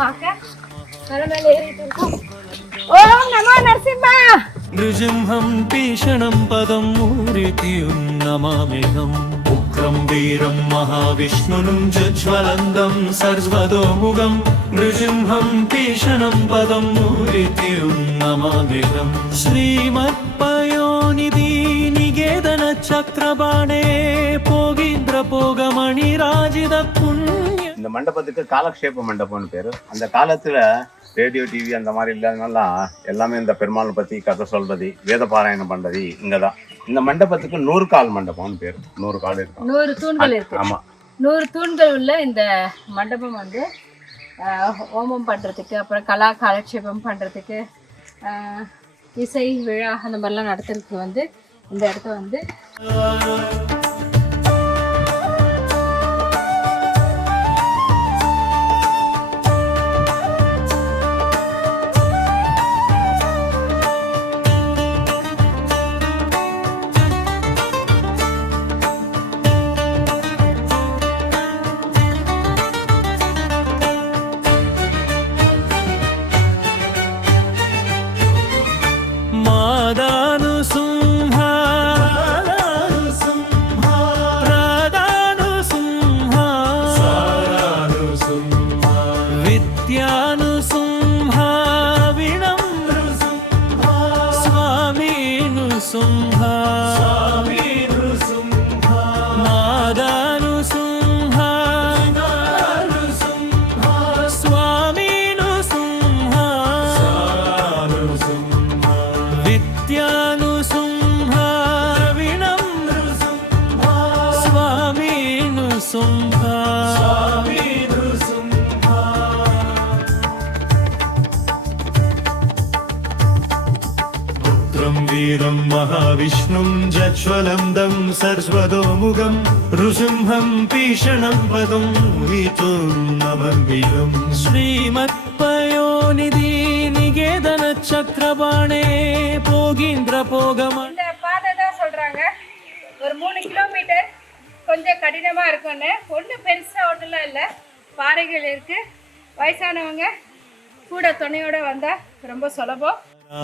பார்க்க மலை மேல ஏறிட்டு இருக்கோம். ஓம் நமோ நரசிம்மா. நிருசிம்ஹம் பீஷணம் பதம் மூரிதியும் நமாமிஹம். உக்ரம் வீரம் மகாவிஷ்ணுனும் ஜஜ்வலந்தம் சர்வதோமுகம். நிருசிம்ஹம் பீஷணம் பதம் மூரிதியும் நமாமிஹம். ஸ்ரீமத் பயோநிதி நிகேதன சக்கரபாணே போகிந்திர போகமணி ராஜித புண்ணிய. இந்த மண்டபத்துக்கு காலக்ஷேப மண்டபம்னு பேரு. அந்த காலத்துல ரேடியோ டிவி அந்த மாதிரி இல்லாதனால எல்லாமே இந்த பெருமாள் பத்தி கதை சொல்றது, வேத பாராயணம் பண்றது இங்கதான். இந்த மண்டபத்துக்கு 100 கால் மண்டபம்னு பேரு. 100 கால் இருக்கு, 100 தூண்கள் இருக்கு. ஆமா, 100 தூண்கள் உள்ள இந்த மண்டபம் வந்து ஹோமம் பண்றதுக்கு, அப்புறம் கலா காலட்சேபம் பண்றதுக்கு, இசை விழா அந்த மாதிரிலாம் நடத்துறதுக்கு வந்து இந்த இடத்த வந்து வீரம் மகாவிஷ்ணும் ஜஜ்வலந்தம் சர்வதோமுகம். ருசிம்ஹம் பீஷணம் பதம் நமம்பிகம். ஸ்ரீமத் பயோநிதி நிகேதன சக்கரபாணே போகிந்திர போகமணி. இந்த பாதை தான் சொல்றாங்க ஒரு 3 கிலோமீட்டர் கொஞ்சம் கடினமா இருக்கும்னு. ஒன்றும் பெருசா ஒன்றுலாம் இல்லை, பாறைகள் இருக்கு. வயசானவங்க கூட துணையோட வந்தா ரொம்ப சுலபம்.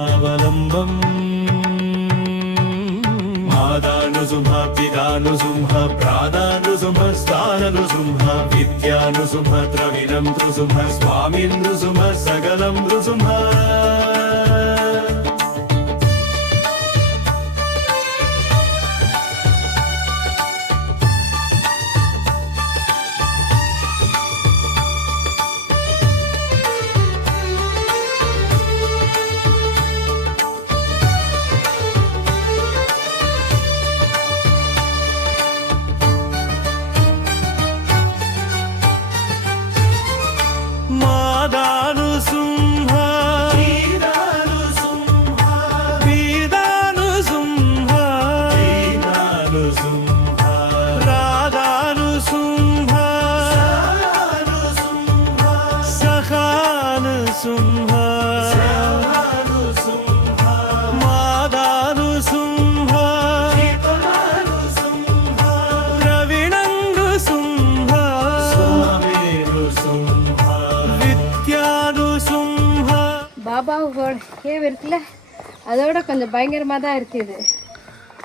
அவலம்பம் மாதானுசும்ஹ பிதானுசும்ஹ பிராதானுசும்ஹ ஸ்தானனுசும்ஹ வித்யானுசும்ஹ திரவிணம் த்ருசும்ஹ ஸ்வாமின்ருசும்ஹ சகலம் ருசும்ஹ. பாபாவோட கேவ் இருக்குல்ல, அதோட கொஞ்சம் பயங்கரமாக தான் இருக்குது.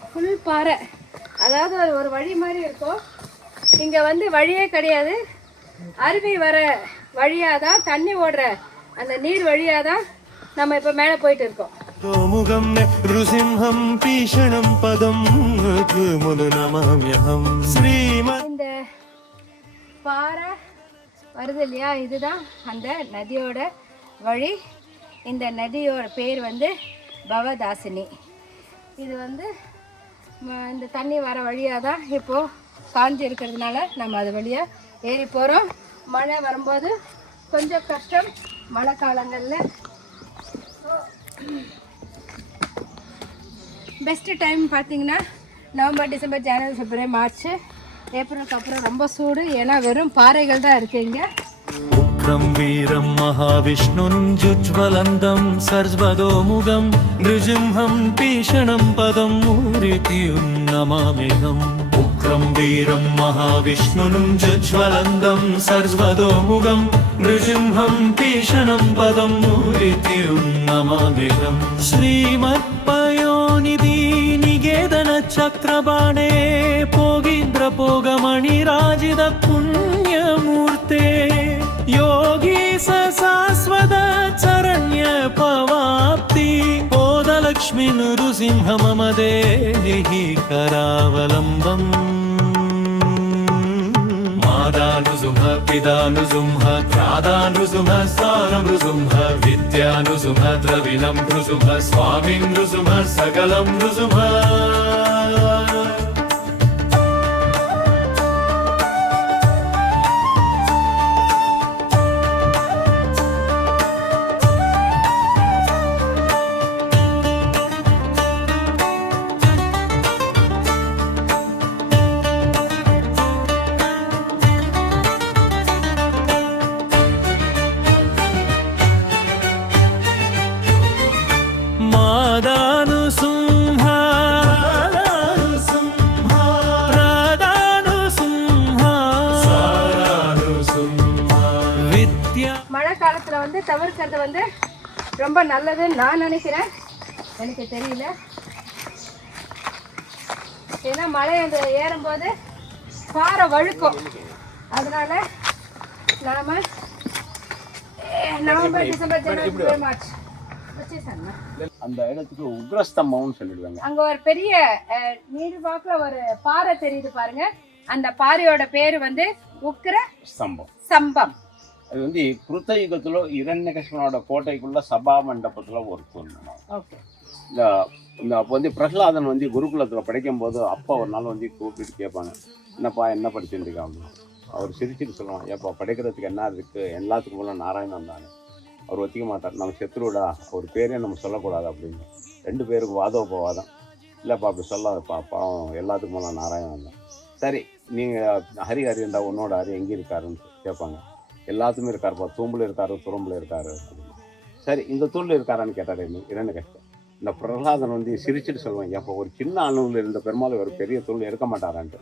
ஃபுல் பாறை, அதாவது ஒரு வழி மாதிரி இருக்கும். இங்கே வந்து வழியே கிடையாது, அருவி வர வழியாக தான், தண்ணி ஓடுற அந்த நீர் வழியாக தான் நம்ம இப்போ மேலே போயிட்டு இருக்கோம். இந்த பாறை வருது இல்லையா, இதுதான் அந்த நதியோட வழி. இந்த நதியோட பேர் வந்து பவதாசினி. இது வந்து இந்த தண்ணி வர வழியாக தான் இப்போது காஞ்சி இருக்கிறதுனால நம்ம அது வழியாக ஏறி போகிறோம். மழை வரும்போது கொஞ்சம் கஷ்டம், மழை காலங்களில். பெஸ்ட்டு டைம் பார்த்திங்கன்னா நவம்பர், டிசம்பர், ஜனவரி, பிப்ரவரி, மார்ச், ஏப்ரலுக்கு அப்புறம் ரொம்ப சூடு. ஏன்னா வெறும் பாறைகள் தான் இருக்குது இங்கே. உக்ரம் வீரம் மகாவிஷ்ணுனும் ஜுஜ்வலந்தம் சர்வதோமுகம். நிருசிம்ஹம் பீஷணம் பதம் மூரிதியும் நமாமிஹம். उग्रं वीरं महाविष्णुं ज्वलन्दं सर्वतोमुखं नृसिंहं भीषणं पदं मूर्तिं नमाम्यहं श्रीमत्पयोनिधि निकेतन चक्रबाणे पोगीन्द्र पोगमणिराजित पुण्यमूर्ते योगी शाश्वत चरण्य पवाप्ति बोधलक्ष्मी नृसिंह मम देहि करावलम्बम् मादानुसुंह पिदानुसुंह त्रादानुसुंह स्थानमृसुंह विद्यानुसुंह द्रविणं नृसुंह स्वामी नृसुंह सकलं नृसुंह மழை காலத்தில் வந்து தவிர்க்கிறது வந்து ரொம்ப நல்லதுன்னு நான் நினைக்கிறேன். எனக்கு தெரியல, ஏன்னா மழை அந்த ஏறும்போது பாறை வழுக்கும். அதனால நாம நவம்பர் டிசம்பர் ஜனவரி மார்ச் அந்த இடத்துக்கு உக்ரஸ்தம்பம்னு சொல்லிடுவாங்க. அங்க ஒரு பெரிய நீர்வாக்குல ஒரு பாறை தெரியுது பாருங்க. அந்த பாறையோட பேரு வந்து உக்ர ஸ்தம்பம். அது வந்து கிருத்த யுகத்துல இரண்யகசிபனோட கோட்டைக்குள்ள சபா மண்டபத்துல ஒரு தூண். இந்த அப்போ வந்து பிரகலாதன் வந்து குருகுலத்தில் படிக்கும் போது அப்பா ஒரு நாள் வந்து கூப்பிட்டு கேட்பாங்க, என்னப்பா என்ன படிச்சுட்டு இருக்காங்க. அவர் சிரிச்சுட்டு சொல்லுவான், ஏப்பா படிக்கிறதுக்கு என்ன இருக்குது, எல்லாத்துக்கும் போல நாராயணன் தானே. அவர் ஒத்திக்க மாட்டார், நம்ம செத்துருடா, ஒரு பேரே நம்ம சொல்லக்கூடாது அப்படின்னு. 2 பேருக்கு வாதோபவாதம். இல்லைப்பா அப்படி சொல்லாதப்பா, பாவம் எல்லாத்துக்கும் போல நாராயணன் தான். சரி, நீங்கள் ஹரி இருந்தால் உன்னோட ஹரி எங்கே இருக்காருன்னு கேட்பாங்க. எல்லாத்துக்குமே இருக்காருப்பா, தூம்பில் இருக்காரு, துரும்பில் இருக்காரு அப்படின்னு. சரி, இந்த தூண்டில் இருக்காரான்னு கேட்டார். இரண்டு கஷ்டம். இந்த பிரகலாதன் வந்து சிரிச்சுட்டு சொல்லுவாங்க, அப்போ ஒரு சின்ன அணுவில் இருந்த பெருமாள் ஒரு பெரிய தூள் இருக்க மாட்டாரான்ட்டு.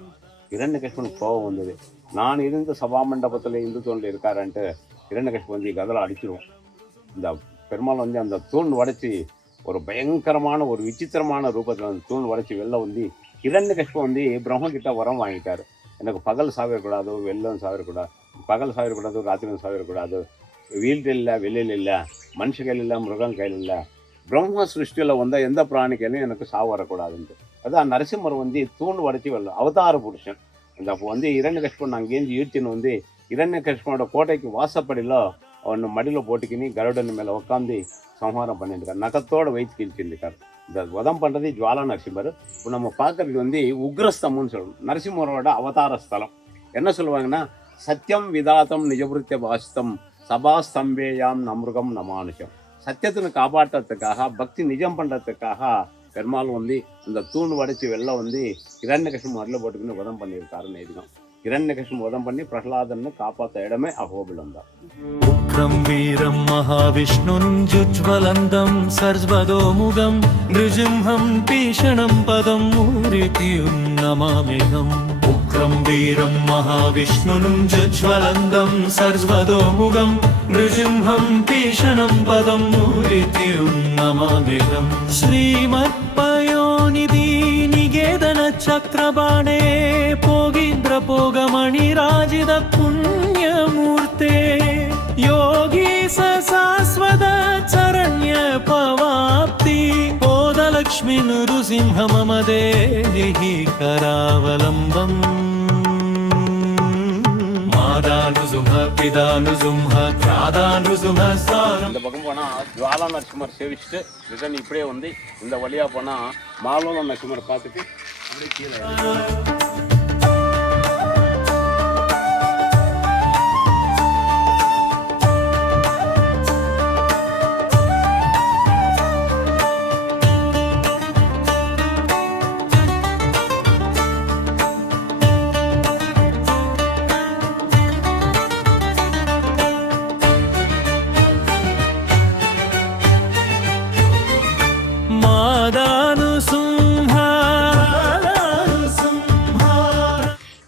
இரண்யகசிபனுக்கு கோபம் வந்தது. நான் இருந்த சபா மண்டபத்தில் இந்த தூணில் இருக்காரான்ட்டு இரண்யகசிபன் வந்து கதலை அடிச்சிருவோம். இந்த பெருமாள் வந்து அந்த தூண் உடைச்சி ஒரு பயங்கரமான ஒரு விசித்திரமான ரூபத்தில் அந்த தூண் உடைச்சி வெளில வந்து இரண்யகசிபன் வந்து பிரம்மகிட்ட வரம் வாங்கிட்டார். எனக்கு பகல் சாவிடக்கூடாது, வெள்ளம் சாவிடக்கூடாது, பகல் சாவிடக்கூடாது, ராத்திரி சாவிடக்கூடாது, வீட்டில் இல்லை, வெளியில் இல்லை, மனுஷ கையில் இல்லை, மிருகம் கையில் இல்லை, பிரம்ம சிருஷ்டியில் வந்தால் எந்த பிராணி கையிலையும் எனக்கு சாவு வரக்கூடாதுன்ட்டு. அதுதான் நரசிம்மர் வந்து தூண் உடைச்சி வெள்ளம் அவதார புருஷன். இந்த அப்போ வந்து இரண்யகசிபன் அங்கேருந்து ஈர்த்தின்னு வந்து இரண்யகசிபனோட கோட்டைக்கு வாசப்படியில் அவன் மடியில் போட்டுக்கினி கருடன் மேலே உட்காந்து சம்ஹாரம் பண்ணியிருக்கார். நகத்தோடு வைத்து கிழிச்சிருக்கார். இந்த வதம் பண்ணுறது ஜுவாலா நரசிம்மர். இப்போ நம்ம பார்க்குறது வந்து உக்ரஸ்தம்னு சொல்லணும். நரசிம்மரோட அவதார ஸ்தலம். என்ன சொல்லுவாங்கன்னா, சத்தியம் விதாத்தம் நிஜபுரித்த பாசித்தம் சபாஸ்தம்பேயாம் நம்ருகம் நமானுஷம். சத்தியத்தினை காப்பாற்றுறதுக்காக, பக்தி நிஜம் பண்ணுறதுக்காக பெருமாள் வந்து அந்த தூண் உடைச்சி வெளில வந்து இரண்யகசிபன் மடியில் போட்டுக்கின்னு வதம் பண்ணியிருக்காருன்னு எதுக்கும். இரண்யகசிபன் வதம் பண்ணி பிரகலாதன்னு காப்பாற்ற இடமே அகோபிலம் தான். உக்ரம் வீரம் மகாவிஷ்ணும் ஜுஜ்வலந்தம் சர்வதோமுகம் நிருசிம்ஹம் பீஷணம் பதம் மூர்த்தியும் நமாம்யஹம். உக்ரம் வீரம் மகாவிஷ்ணும் ஜுஜ்வலந்தம் சர்வதோமுகம் நிருசிம்ஹம் பீஷணம் பதம் மூர்த்தியும் நமாம்யஹம். ஸ்ரீமத்பயோநிதி நிகேதன சக்கரபாணே போகீந்திர போகமணிராஜித புண்ணியமூர்த்தே योगी शाश्वत चरण्य पवाप्ति बोधलक्ष्मी नृसिंह मम देहि करावलम्बम्. मादानुसुंह पिदानुसुंह त्रादानुसुंह स्थानम्. இந்த பக்கம் போனால் ஜுவாலா நரசிம்மர் சேவிச்சுட்டு ரிட்டன் இப்படியே வந்து இந்த வழியாக போனால் மாலோல நரசிம்மர் பார்த்துட்டு அப்படியே கீழே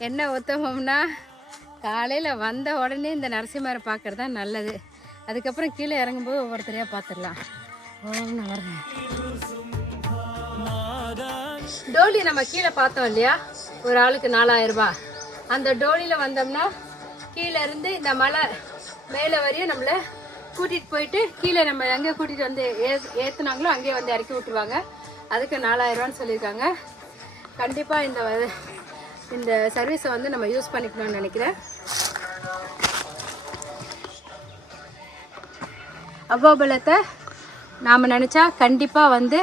என்ன உத்தமம்னா காலையில் வந்த உடனே இந்த நரசிம்மரை பார்க்குறது தான் நல்லது. அதுக்கப்புறம் கீழே இறங்கும்போது ஒவ்வொருத்தரையாக பார்த்துடலாம். நான் வரேன். டோலி நம்ம கீழே பார்த்தோம் இல்லையா, ஒரு ஆளுக்கு 4000 ரூபாய். அந்த டோலியில் வந்தோம்னா கீழே இருந்து இந்த மலை மேலே வரையும் நம்மளை கூட்டிகிட்டு போயிட்டு கீழே நம்ம எங்கே கூட்டிகிட்டு வந்து ஏற்றுனாங்களோ அங்கேயே வந்து இறக்கி விட்டுருவாங்க. அதுக்கு 4000 ரூபான்னு சொல்லியிருக்காங்க. கண்டிப்பாக இந்த சர்வீஸை வந்து நம்ம யூஸ் பண்ணிக்கணும்னு நினைக்கிறேன். அகோபலத்தை நாம் நினச்சா கண்டிப்பாக வந்து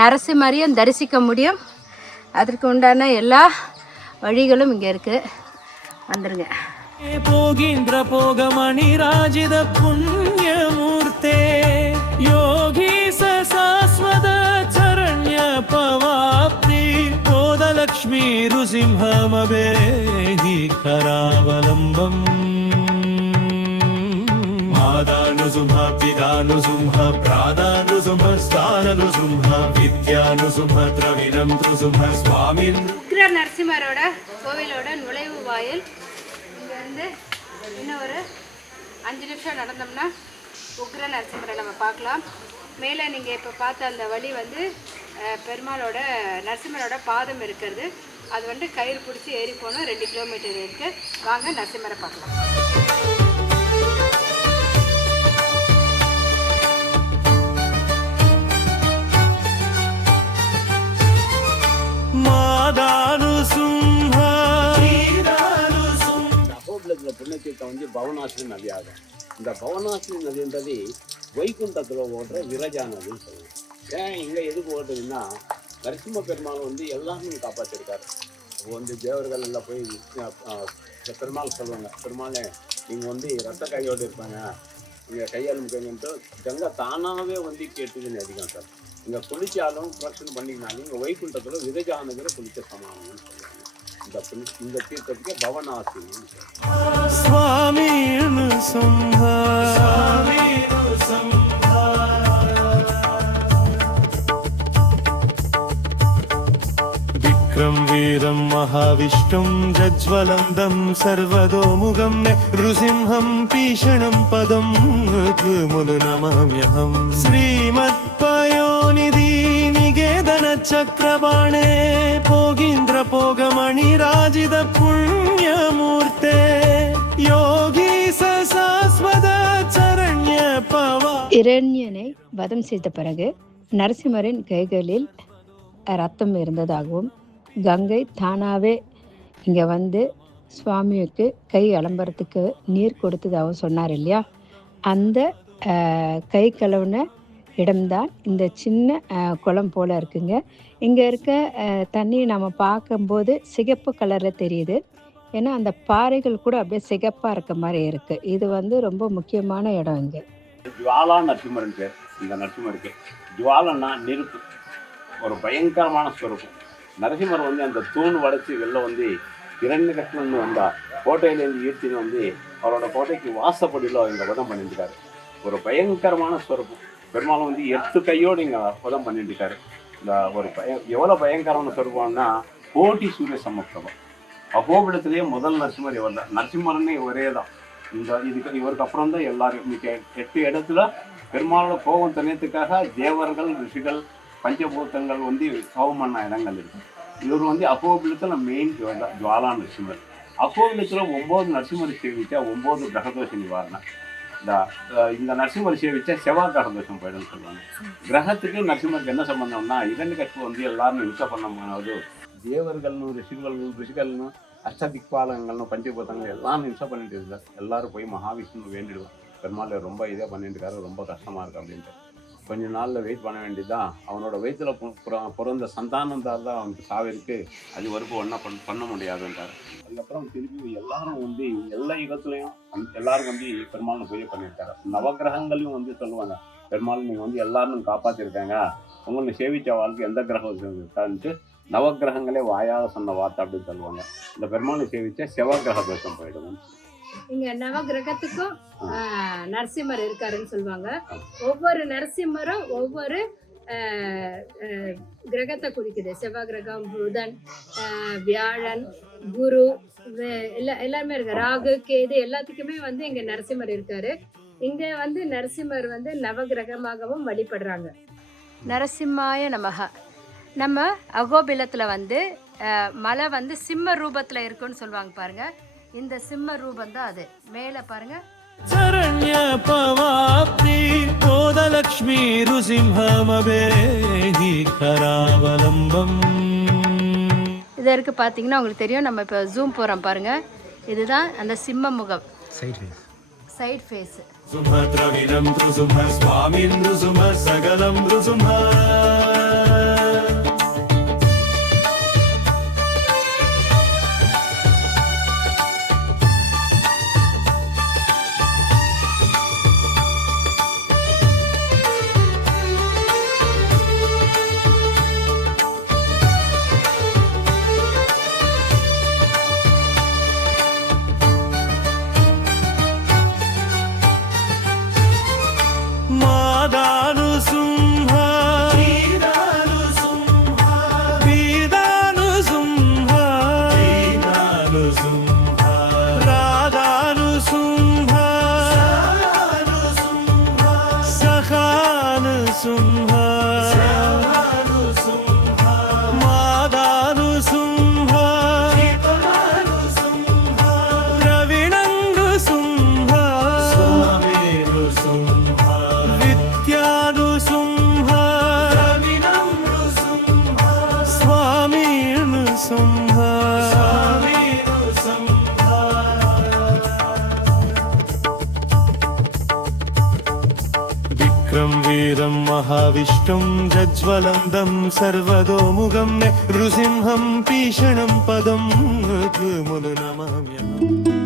நரசிம்மரையும் தரிசிக்க முடியும். அதற்கு உண்டான எல்லா வழிகளும் இங்கே இருக்குது. வந்துடுங்க. போகின்ற போகமணி ராஜித புண்ணியமூர்த்தே யோகீச சாஸ்வத சரண்ய பவாப்தி போதலக்ஷ்மி ருசிம்ஹமபேதி கராவலம்பம் மாதானுசும்ஹ பிதானுசும்ஹ பிராதானுசும்ஹ ஸ்தானனுசும்ஹ வித்யானுசும்ஹ திரவிணம் த்ருசும்ஹ சுவாமின் உக்ர நரசிம்மரோட கோவிலோட நுழைவு வாயில். இங்கேருந்து இன்னும் ஒரு 5 நிமிஷம் நடந்தோம்னா உக்ர நரசிம்மரை நம்ம பார்க்கலாம். மேலே நீங்கள் இப்போ பார்த்த அந்த வழி வந்து பெருமாளோட நரசிம்மரோட பாதம் இருக்கிறது. அது வந்து கயிறு பிடிச்சி ஏறி போகணும். 2 கிலோமீட்டர் இருக்குது. வாங்க நரசிம்மரை பார்க்கலாம். புண்ணியத்தீர்த்தம் வந்து பவனாசினி நதி ஆகும். இந்த பவனாசினி நதின்றது வைகுண்டத்தில் ஓடுற விரஜா நதின்னு சொல்லுவோம். ஏன் இங்கே எதுக்கு ஓடுறதுன்னா, நரசிம்ம பெருமாள் வந்து எல்லாருமே காப்பாற்றிருக்காரு. அப்போ வந்து தேவர்கள் எல்லாம் போய் பெருமாள் சொல்லுவாங்க, பெருமாளே நீங்கள் வந்து ரத்த கையோடு இருப்பாங்க, நீங்கள் கையால் முக்கியன்ட்டு கங்கை தானாகவே வந்து கேட்டுதுன்னு அதிகம் சார். இங்கே குளிச்சாலும் பிரச்சனை பண்ணிக்கினாலும் இங்கே வைகுண்டத்தில் விரஜா நதியில் குளிச்ச சமானம்னு சொல்லுவாங்க. இந்த தீர்த்தத்துக்கு பவனாசினி சுவாமி விக்ரம் வீரம் மகாவிஷ்ணும் ஜஜ்வலந்தம் சர்வதோமுகம் ருசிம்ஹம் பீஷணம் பதம் முது நமாம்யஹம் ஸ்ரீமத் பயோநிதி நிகேதன சக்கரபாணே போகின்ற போகமணி ராஜித புண்ணியமூர்த்தே யோகி சாஸ்வத சரண்ய பவா. இரண்யனை வதம் செய்த பிறகு நரசிம்மரின் கைகளில் ரத்தம் இருந்ததாகவும் கங்கை தானாகவே இங்கே வந்து சுவாமிக்கு கை அலம்பரத்துக்கு நீர் கொடுத்ததாகவும் சொன்னார் இல்லையா. அந்த கை கழுவுன இடம்தான் இந்த சின்ன குளம் போல் இருக்குங்க. இங்கே இருக்க தண்ணி நம்ம பார்க்கும்போது சிகப்பு கலரில் தெரியுது. ஏன்னா அந்த பாறைகள் கூட அப்படியே சிகப்பாக இருக்க மாதிரி இருக்குது. இது வந்து ரொம்ப முக்கியமான இடம். இங்கே ஜுவாலா நரசிம்மரன் பேர். இந்த நரசிம்மருக்கு ஜுவாலன்னா நெருப்பு, ஒரு பயங்கரமான ஸ்வரூபம். நரசிம்மர் வந்து அந்த தூண் வளைச்சி வெளில வந்து இரண்யகசிபு வந்தார். கோட்டையிலேருந்து ஈர்த்தின்னு வந்து அவரோட கோட்டைக்கு வாசப்படியில் இங்கே வதம் பண்ணிட்டுருக்காரு. ஒரு பயங்கரமான ஸ்வரூபம். பெருமாள் வந்து 8 கையோடு இங்கே வதம் பண்ணிட்டுருக்காரு. இந்த ஒரு எவ்வளோ பயங்கரமான ஸ்வரூபம்னா கோட்டி சூரிய சமப்பிரபம். அகோபிலத்திலேயே முதல் நரசிம்மர் இவர் தான். நரசிம்மரனே ஒரே தான். இவருக்கு அப்புறம் தான் எல்லாரும் 8 இடத்துல பெருமாளோட கோபம் தனியத்துக்காக தேவர்கள், ரிஷிகள், பஞ்சபூதங்கள் வந்து சவம் பண்ண இடங்கள் இருக்கு. இவர் வந்து அகோபிலத்தில் மெயின் ஜுவாலா நரசிம்மர். அகோபிலத்தில் 9 நரசிம்மர் சேவிச்சா 9 கிரகதோஷ நிவாரணம். இந்த நரசிம்மர் சேவிச்சா செவ்வாய் கிரகதோஷம் போயிடும்னு சொல்லுவாங்க. கிரகத்துக்கு நரசிம்மருக்கு என்ன சம்பந்தம்னா, இரண்யகசிபு வந்து எல்லாரும் யுத்த பண்ண தேவர்கள்னு ரிஷிகள்னு அஷ்டதிக்பாலங்கள்னு பஞ்சபூதங்கள் எல்லாம் இம்சை பண்ணிட்டு இருந்தார். எல்லாரும் போய் மகாவிஷ்ணு வேண்டிடுவான், பெருமாள் ரொம்ப இதாக பண்ணிட்டு இருக்காரு, ரொம்ப கஷ்டமா இருக்கு அப்படின்ட்டு. கொஞ்ச நாளில் வெயிட் பண்ண வேண்டியதுதான். அவனோட வயிற்றில் பிறந்த சந்தானம் தான் அவனுக்கு சாவிற்கு, அது வரைக்கும் ஒன்றா பண்ண முடியாதுன்றார். அதுக்கப்புறம் திருப்பி எல்லாரும் வந்து எல்லா யுகத்துலையும் எல்லாரும் வந்து பெருமாள் பூஜை பண்ணியிருக்காரு. நவகிரகங்களையும் வந்து சொல்லுவாங்க, பெருமாள் நீங்கள் வந்து எல்லாரும் காப்பாற்றிருக்காங்க, உங்களை சேவிச்ச வாழ்க்கை எந்த கிரகம் இருக்கான்ட்டு நவகிரகங்களே வாயாக சொன்ன வார்த்தை அப்படின்னு சொல்லுவாங்க. இந்த பெருமாளை சேவிச்சா செவ்வாய் கிரக தோஷம் போயிடும். இங்க நவகிரகத்துக்கும் நரசிம்மர் இருக்காருன்னு சொல்லுவாங்க. ஒவ்வொரு நரசிம்மரும் ஒவ்வொரு கிரகத்தை குறிக்குது. செவ்வாய் கிரகம், புதன், வியாழன், குரு, எல்லாருமே இருக்கு. ராகு, கேது எல்லாத்துக்குமே வந்து இங்க நரசிம்மர் இருக்காரு. இங்க வந்து நரசிம்மர் வந்து நவகிரகமாகவும் வழிபடுறாங்க. நரசிம்மாய நமக. நம்ம அகோபிலத்தில் வந்து மலை வந்து சிம்ம ரூபத்தில் இருக்குன்னு சொல்லுவாங்க பாருங்க. இந்த சிம்ம ரூபம் தான் அது. மேலே பாருங்க. சரண்ய பவாப்தி கோதலக்ஷ்மி ருசிம்ஹமபேஹி கராவலம்பம். இதற்கு பார்த்தீங்கன்னா உங்களுக்கு தெரியும். நம்ம இப்போ ஜூம் போகிறோம் பாருங்க. இதுதான் அந்த சிம்ம முகம், சைட் ஃபேஸ். சுமத்ரவினம் ருசும்ஹ ஸ்வாமின் ருசும்ஹ சகலம் ருசும்ஹ. वीरं महाविष्णुं जज्वलन्दं सर्वतोमुखं नृसिंहं भीषणं पदं नमाम्यहम्.